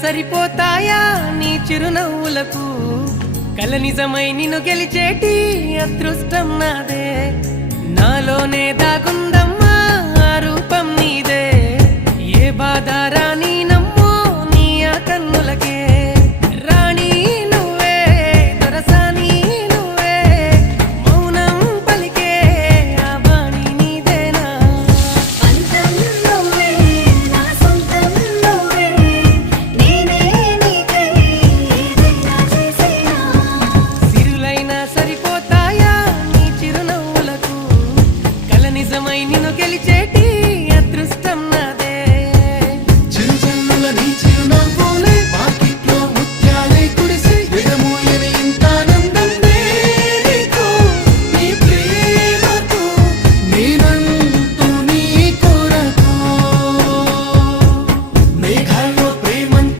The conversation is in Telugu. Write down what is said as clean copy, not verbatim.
సరిపోతాయా నీ చిరునవ్వులకు కల నిజమై నిన్ను గెలిచేటి అదృష్టం నాదే నాలోనే దాగుందమ్మా ఆ రూపం నీదే ఏ బాధ రాని